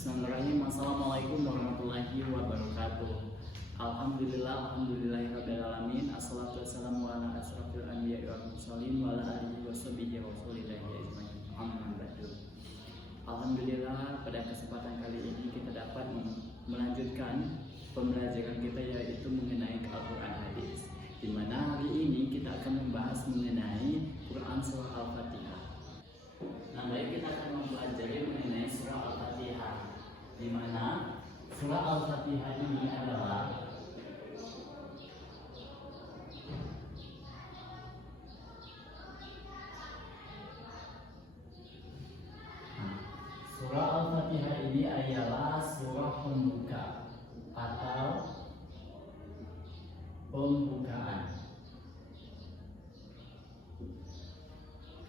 Bismillahirrahmanirrahim. Assalamualaikum warahmatullahi wabarakatuh. Alhamdulillahirabbil alamin. Assalatu wassalamu ala asyrafil anbiya'i wal mursalin wa ala alihi washabihi rasulillahi ajmain. Amma ba'du. Alhamdulillah, pada kesempatan kali ini kita dapat melanjutkan pembelajaran kita, yaitu mengenai Al-Quran hadis, di mana hari ini kita akan membahas mengenai Quran surah Al-Fatihah. Nah, baik, kita akan mempelajari mengenai surah Al-Fatihah, di mana surah Al-Fatihah ini adalah surah Al-Fatihah ini adalah surah pembuka atau pembukaan.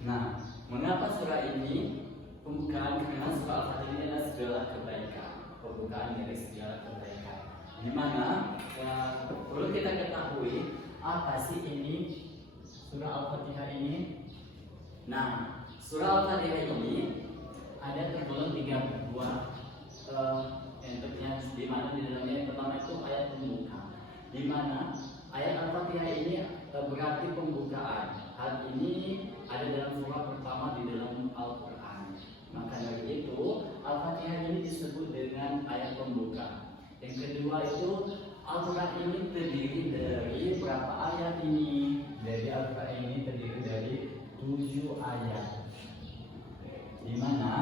Nah, mengapa surah ini pembukaan? Karena surah Al-Fatihah ini adalah segala kebaikan, pembukaan dari segala kebaikan. Di mana perlu kita ketahui apa sih ini surah Al-Fatihah ini? Nah, surah Al-Fatihah ini ada tergolong tiga buah bentuknya, di mana di dalamnya yang pertama itu ayat pembuka, di mana ayat Al-Fatihah ini berarti pembukaan. Hal ini ada dalam surah pertama di dalam Al-Quran. Maka dari itu Al-Fatihah ini disebut dengan ayat pembuka. Yang kedua itu Al-Quran ini terdiri dari berapa ayat ini? Dari Al-Quran ini terdiri dari 7 ayat. Di mana?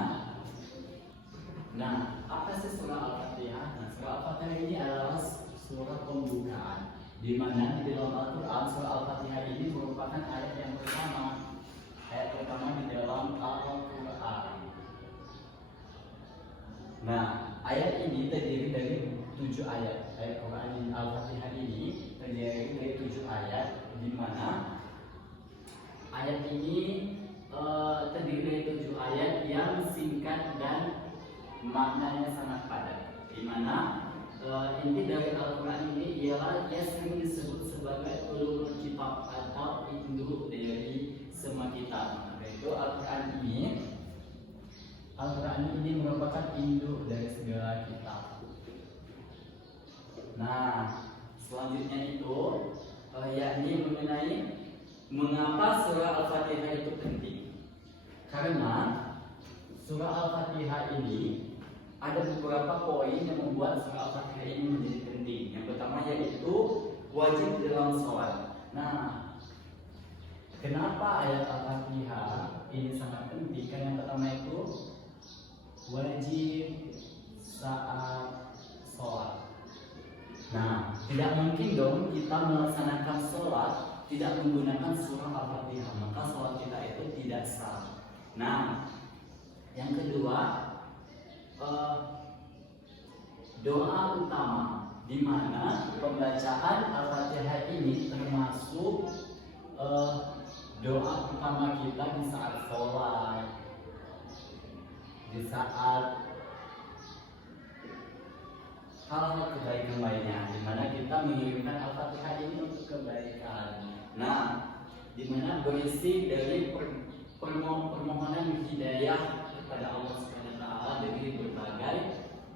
Nah, apa sih surah Al-Fatihah? Nah, surah Al-Fatihah ini adalah surah pembukaan, di mana di dalam Al-Quran surah Al-Fatihah ini merupakan ayat yang pertama. Ayat pertama di dalam Al-Quran. Nah, ayat ini terdiri dari 7 ayat. Ayat Quran Al-Fatihah ini terdiri dari 7 ayat, di mana ayat ini terdiri dari 7 ayat yang singkat dan maknanya sangat padat. Di mana inti dari Al-Quran ini ialah ia sering disebut sebagai ulumul kitab atau induk dari semua kitab. Maka itu Al-Quran ini merupakan induk dari segala kitab. Nah, selanjutnya itu yakni mengenai mengapa surah Al-Fatihah itu penting. Karena surah Al-Fatihah ini ada beberapa poin yang membuat surah Al-Fatihah ini menjadi penting. Yang pertama yaitu wajib dalam sholat. Nah, kenapa ayat Al-Fatihah ini sangat penting? Karena yang pertama itu wajib saat sholat. Nah, tidak mungkin dong kita melaksanakan sholat tidak menggunakan surah Al-Fatihah, maka sholat kita itu tidak sah. Nah, yang kedua, doa utama, di mana pembacaan Al-Fatihah ini termasuk doa utama kita di saat sholat, di saat hal-hal kebaikan lainnya, di mana kita mengirimkan Al-Fatihah ini untuk kebaikan. Nah, di mana berisi dari permohonan hidayah kepada Allah Subhanahu wa taala dari berbagai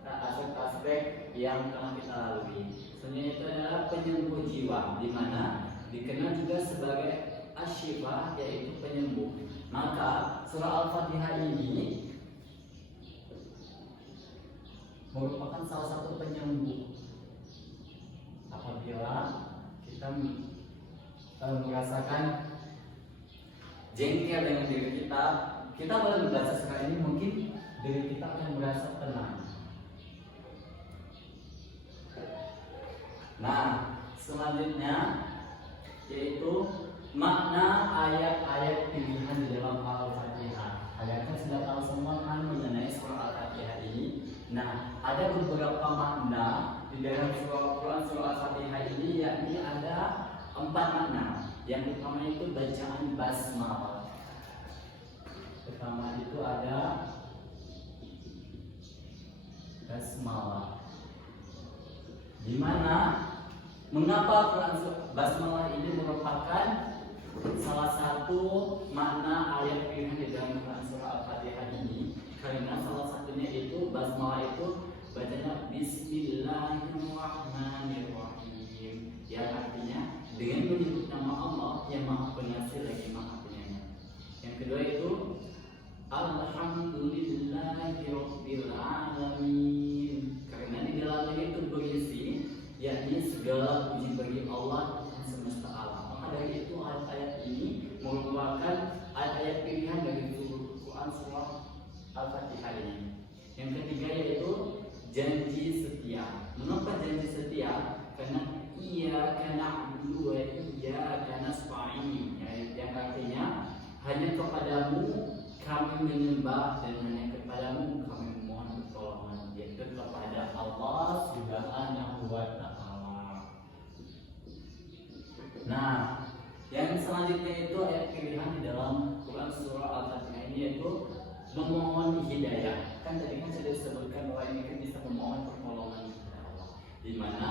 aspek-aspek yang telah kita lalui. Sebenarnya itu adalah penyembuh jiwa, di mana dikenal juga sebagai asy-syifa, yaitu penyembuh. Maka surah Al-Fatihah ini merupakan salah satu penyembuh. Apabila kita merasakan jengkel dengan diri kita boleh membaca surah ini, mungkin diri kita akan merasa tenang. Nah, selanjutnya yaitu makna ayat-ayat pilihan di dalam Al-Fatihah. Kalian kan sudah tahu semua kan mengenai surah Al-Fatihah ini. Nah, ada beberapa makna di dalam surah Al-Fatihah ini, yakni ada 4 makna. Yang pertama itu bacaan basmalah. Pertama itu ada basmalah. Di mana mengapa basmalah ini merupakan salah satu makna ayat pilihan di dalam surah Al-Fatihah ini? Karena salah satunya itu basmalah itu Bismillahirrahmanirrahim, yang artinya dengan menyebut nama Allah yang Maha Pengasih lagi Maha Penyayang. Yang kedua itu Alhamdulillahirabbil alamin, karena di dalamnya itu berisi yakni segala puji bagi Allah Tuhan semesta alam. Maka dari itu ayat-ayat ini merupakan ayat-ayat pilihan dari Quran surah Al-Fatihah ini. Yang ketiga yaitu janji setia. Mengapa janji setia? Karena iyyaka na'budu wa iyyaka nasta'in, yang artinya hanya kepadamu kami menyembah dan hanya kepadamu kami memohon pertolongan, yaitu kepada Allah Subhanahu wa Ta'ala. Nah, yang selanjutnya itu ayat pilihan di dalam Quran surah Al-Fatihah ini yaitu memohon hidayah. Kan tadi kan sudah disebutkan bahwa ini kan bisa memohon pertolongan kepada Allah. Di mana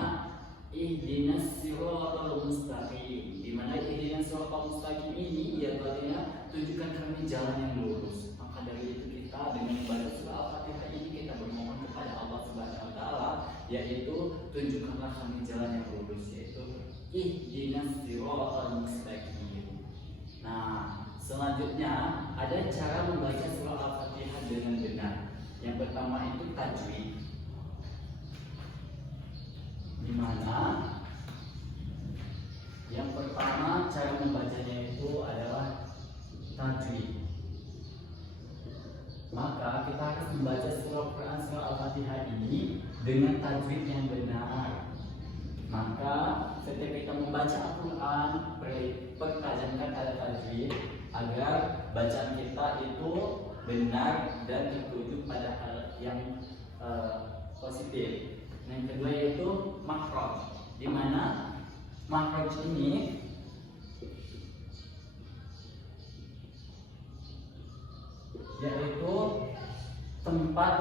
ihdinas siratal mustaqim, di mana ihdinas siratal mustaqim ini ya artinya tunjukkan kami jalan yang lurus. Maka dari itu kita dengan membaca surah Al-Fatihah ini kita bermohon kepada Allah Subhanahu wa Ta'ala, yaitu tunjukkanlah kami jalan yang lurus, yaitu ihdinas siratal mustaqim. Nah, selanjutnya ada cara membaca surah Al-Fatihah dengan benar. Yang pertama itu tajwid, di mana yang pertama cara membacanya itu adalah tajwid. Maka kita harus membaca surah Quran surah Al-Fatihah ini dengan tajwid yang benar. Maka setiap kita membaca Al-Quran, pertajamkan ada tajwid agar bacaan kita itu benar dan tertuju pada hal yang positif. Yang kedua yaitu makhraj, di mana makhraj ini yaitu tempat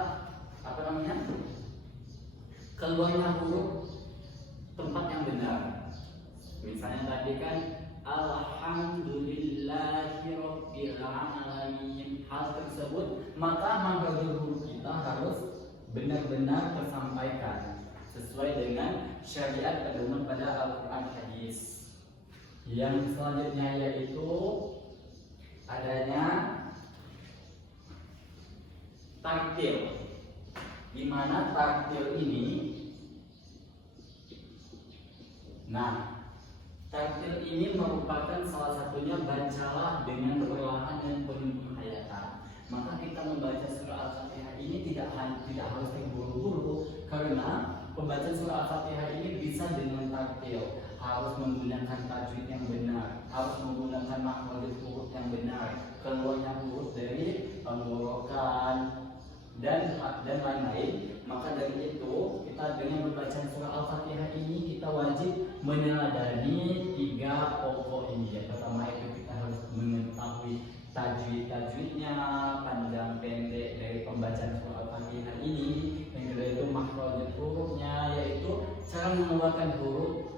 keluarnya huruf, tempat yang benar. Misalnya tadi kan Alhamdulillahirabbil alamin, hal tersebut maka makhraj huruf kita harus benar-benar tersampaikan sesuai dengan syariat pedoman pada Al-Quran hadis. Yang selanjutnya yaitu adanya tartil, di mana tartil ini, tartil ini merupakan salah satunya bacalah dengan perlahan dan penuh penghayatan. Maka kita membaca surah Al-Fatihah ini tidak harus terburu-buru, karena pembacaan surah Al-Fatihah ini bisa dengan tartil, harus menggunakan tajwid yang benar, harus menggunakan makhraj huruf yang benar, keluarnya huruf dari tenggorokan dan lain-lain. Maka dari itu kita dengan membaca surah Al-Fatihah ini kita wajib meneladani tiga pokok ini. Yang pertama itu kita harus mengetahui tajwidnya, panjang pendek dari pembacaan surah Al-Fatihah ini. Yang kedua itu makhraj hurufnya, yaitu cara mengeluarkan huruf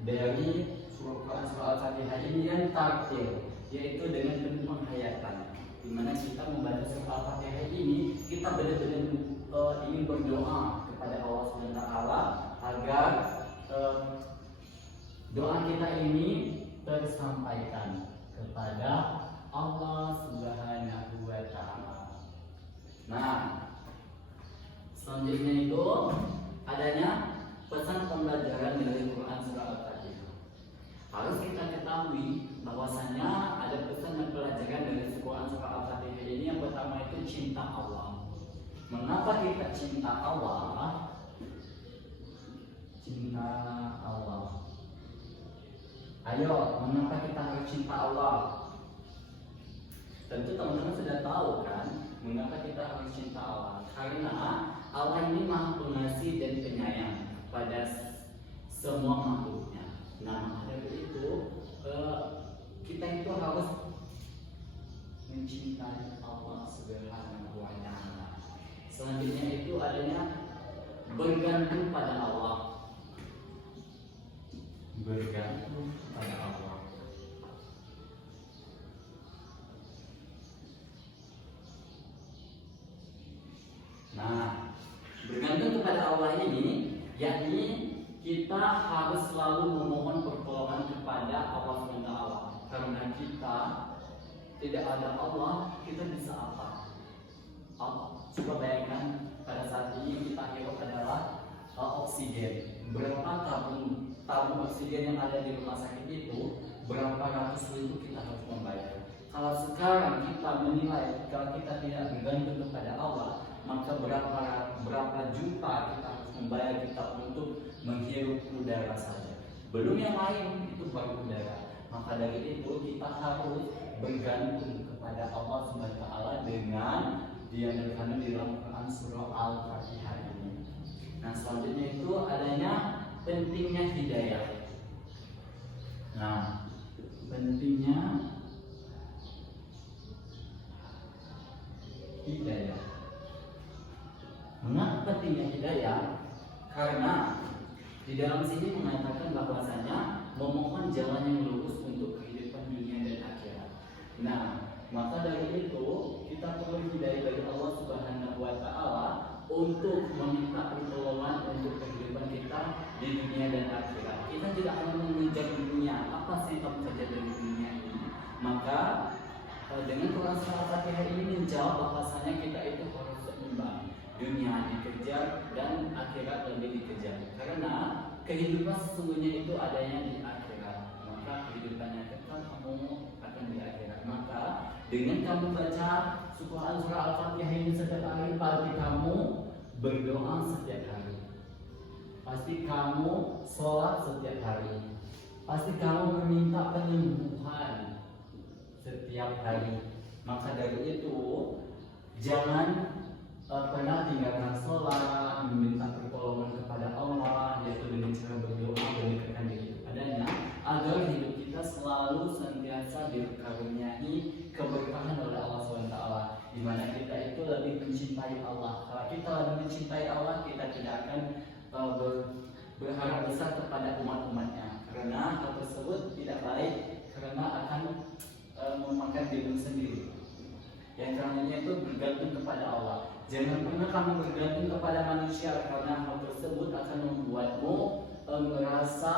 dari surah Al-Fatihah ini, dan tartil, yaitu dengan penuh penghayatan, di mana kita membaca surah Al-Fatihah ini kita benar-benar ingin berdoa kepada Allah SWT agar doa kita ini tersampaikan kepada Allah Subhanahu wa Ta'ala. Nah, selanjutnya itu adanya pesan pembelajaran dari Quran surah Al-Fatihah. Harus kita ketahui bahwasanya ada pesan dan pelajaran dari Quran surah Al-Fatihah ini. Yang pertama itu cinta Allah. Mengapa kita cinta Allah? Cinta Allah. Ayo, mengapa kita harus cinta Allah? Tentu teman-teman sudah tahu kan mengapa kita harus cinta Allah. Karena Allah ini Maha Pengasih dan Penyayang pada semua makhluknya. Nah, dari itu kita itu harus mencintai Allah Subhanahu wa Ta'ala. Selanjutnya itu adanya bergantung pada Allah. Bergantung pada Allah. Nah, bergantung kepada Allah ini, yakni kita harus selalu memohon pertolongan kepada Allah SWT. Karena kita tidak ada Allah, kita bisa apa? Coba bayangkan pada saat ini kita hirup adalah oksigen. Berapa tabung oksigen yang ada di rumah sakit itu, berapa ratus ribu kita harus membayar. Kalau sekarang kita menilai kalau kita tidak bergantung kepada Allah, maka berapa juta kita harus membayar kita untuk menghirup udara saja. Belum yang lain, itu baru udara. Maka dari itu kita harus bergantung kepada Allah SWT dengan dia berkandung di dalam Quran surah Al-Fatihah ini. Nah, selanjutnya itu adanya pentingnya hidayah. Nah, pentingnya hidayah. Mengapa pentingnya hidayah? Karena di dalam sini mengatakan bahwasanya memohon jalan yang lurus untuk kehidupan dunia dan akhirat. Nah, maka dari itu kita perlu hidayah dari Allah Subhanahu wa Ta'ala untuk meminta pertolongan untuk kehidupan kita di dunia dan akhirat. Kita tidak hanya mengejar dunia, apa sih yang kamu kerja dari dunia ini? Maka dengan Quran surah Al-Fatihah ini menjawab bahwasanya kita itu harus seimbang. Dunia dikejar dan akhirat lebih dikejar. Karena kehidupan sesungguhnya itu adanya di akhirat. Maka kehidupannya kekal kamu akan di akhirat. Maka dengan kamu baca surah Al-Fatihah ini setiap hari, pasti kamu berdoa setiap hari. Pasti kamu sholat setiap hari. Pasti kamu meminta penyembuhan setiap hari. Maka dari itu jangan pernah tinggalkan sholat, meminta pertolongan kepada Allah, yaitu dengan cara berdoa mendekatkan diri kepadanya, agar hidup kita selalu senantiasa dikaruniai keberkahan oleh Allah SWT, di mana kita itu lebih mencintai Allah. Kalau kita lebih mencintai Allah, kita tidak akan berharap besar kepada umat-umatnya, karena hal tersebut tidak baik, karena akan memakan diri sendiri. Yang selanjutnya itu bergantung kepada Allah. Jangan pernah kamu bergantung kepada manusia, karena hal tersebut akan membuatmu merasa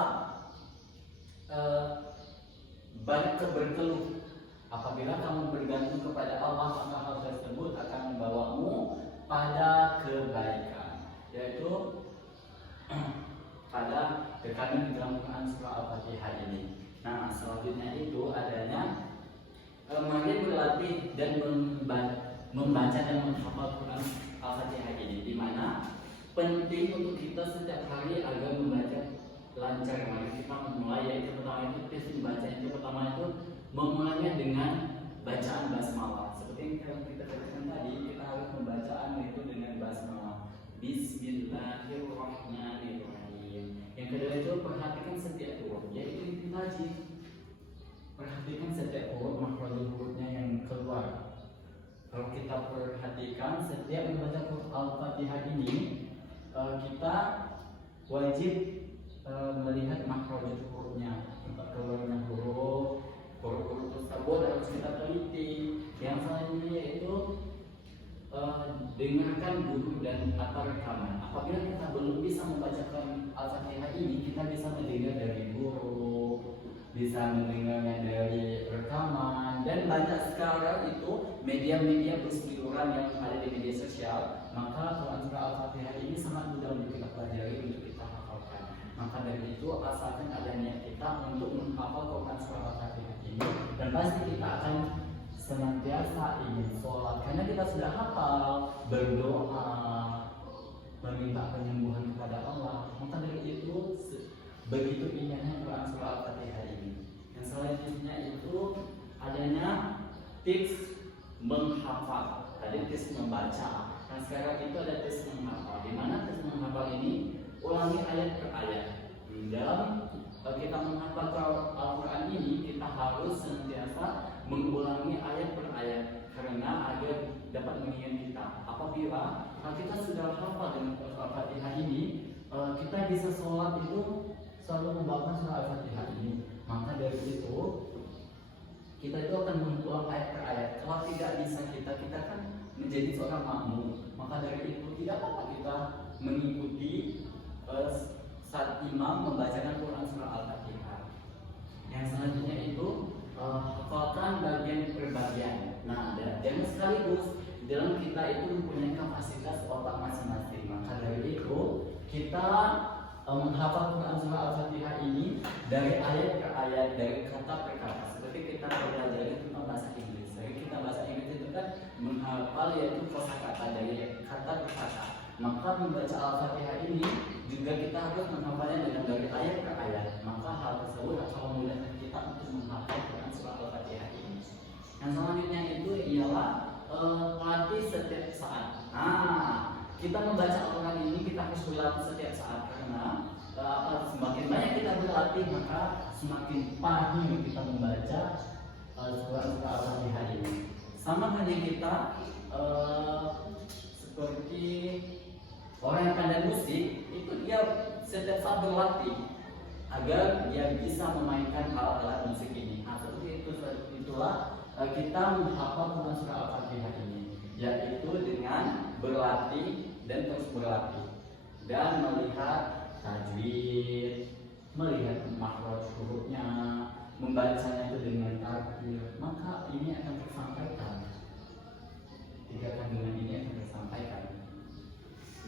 banyak berkeluh. Apabila kamu bergantung kepada Allah, maka hal tersebut akan membawamu pada kebaikan, yaitu pada terkandung di dalam Quran surah Al-Fatihah ini. Nah, selanjutnya itu adanya mari berlatih dan membaca dan menghafal Quran Al-Fatihah ini, di mana penting untuk kita setiap hari agar membaca lancar. Mari kita memulai, yaitu pertama itu tes membaca. Yang pertama itu memulainya dengan bacaan basmalah. Seperti yang kita katakan tadi, kita harus membacaan itu dengan basmalah. Bismillahirrahmanirrahim. Yang kedua itu perhatikan setiap huruf, yaitu tajwid. Perhatikan setiap huruf, makhraj hurufnya yang keluar. Kalau kita perhatikan setiap membaca Al-Fatihah ini, kita wajib melihat makhraj hurufnya, tempat keluarnya huruf tersebut harus kita teliti. Yang selanjutnya itu dengarkan guru dan atau rekaman. Apabila kita belum bisa membacakan Al-Fatihah ini, kita bisa mendengar dari guru, bisa mendengarnya dari rekaman, dan banyak sekarang itu media-media berseliweran yang ada di media sosial. Maka Quran surah Al-Fatihah ini sangat mudah untuk kita pelajari, untuk kita hafalkan. Maka dari itu asalkan adanya kita untuk menghafal Quran surah Al-Fatihah ini, dan pasti kita akan senantiasa ingin sholat karena kita sudah hafal, berdoa, meminta penyembuhan kepada Allah. Maka dari itu begitu indahnya Quran surah Al-Fatihah ini. Yang selanjutnya itu adanya tips menghafal. Tadi tips membaca. Nah, sekarang itu ada tips menghafal. Di mana tips menghafal ini? Ulangi ayat per ayat. Dalam kita menghafal Al-Quran ini, kita harus senantiasa mengulangi ayat per ayat, karena agar dapat mengingat kita. Apabila kita sudah hafal dengan Al-Fatihah ini, kita bisa sholat itu selalu membaca surah Al-Fatihah ini. Maka dari itu kita itu akan mengulang ayat per ayat. Kalau tidak bisa kita kan menjadi seorang makmum. Maka dari itu tidak apa-apa kita mengikuti saat imam membacakan Quran surah Al-Fatihah. Yang selanjutnya itu hafalkan bagian per bagian. Nah, dan sekaligus dalam kita itu mempunyai kapasitas otak masing-masing. Maka dari itu kita menghafal Quran surah Al-Fatihah ini dari ayat ke ayat, dari kata per kata. Seperti kita pelajari tentang bahasa Inggris. Jadi kita bahasa Inggris itu kan menghafal yaitu kosakata dari kata per kata. Maka membaca Al-Fatihah ini juga kita harus menghafalnya dengan dari ayat ke ayat. Maka hal tersebut akan memudahkan kita untuk menghafal Quran surah Al-Fatihah ini. Yang selanjutnya itu ialah latih setiap saat. Kita membaca Al-Quran ini kita harus berlatih setiap saat karena semakin banyak kita berlatih maka semakin paham kita membaca surah Al-Fatihah ini. Sama halnya kita seperti orang yang pandai musik itu dia setiap saat berlatih agar dia bisa memainkan alat-alat musik ini. Seperti itulah kita menghafal Quran surah Al-Fatihah ini, yaitu dengan berlatih dan terus berlatih dan melihat tajwid, melihat makhraj hurufnya, membacanya itu dengan takbir, maka ini akan tersampaikan. Tiga kandungan ini akan tersampaikan.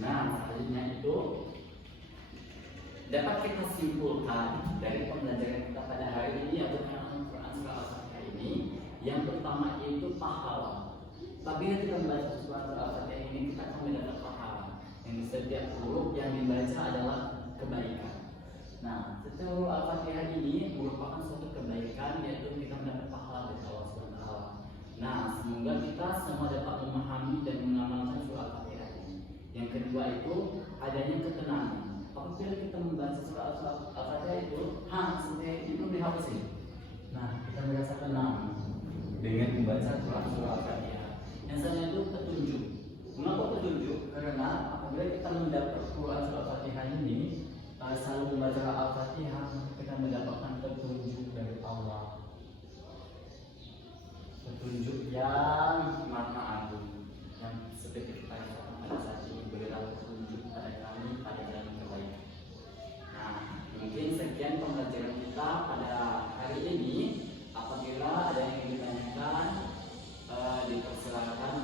Nah, selanjutnya itu dapat kita simpulkan dari pembelajaran kita pada hari ini yang berkenaan Quran surah Al-Fatihah ini. Yang pertama itu pahala. Apabila kita membaca surah Al-Fatihah ini kita akan mendapat pahala. Yang setiap huruf yang dibaca adalah kebaikan. Nah, setiap huruf Al-Fatihah ini merupakan suatu kebaikan yaitu kita mendapat pahala dari Allah SWT. Nah, semoga kita semua dapat memahami dan mengamalkan surah Al-Fatihah ini. Yang kedua itu adanya ketenangan. Apabila kita membaca surah Al-Fatihah itu, sampai itu dihapusin. Nah, kita merasa tenang dengan membaca surah Al-Fatihah. Yang selanjutnya itu petunjuk. Mengapa petunjuk? Karena apabila kita mendapat Quran surah Al-Fatihah ini, selalu membaca Al-Fatihah, kita mendapatkan petunjuk dari Allah. Petunjuk yang makna agung, yang seperti kita katakan pada saat ini, berilah petunjuk pada kami pada jalan kebaikan. Nah, mungkin sekian pembelajaran kita pada hari ini. Apabila ada yang ingin ditanyakan, dipersilakan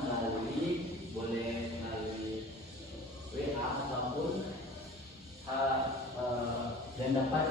boleh melalui WA ataupun dan dapat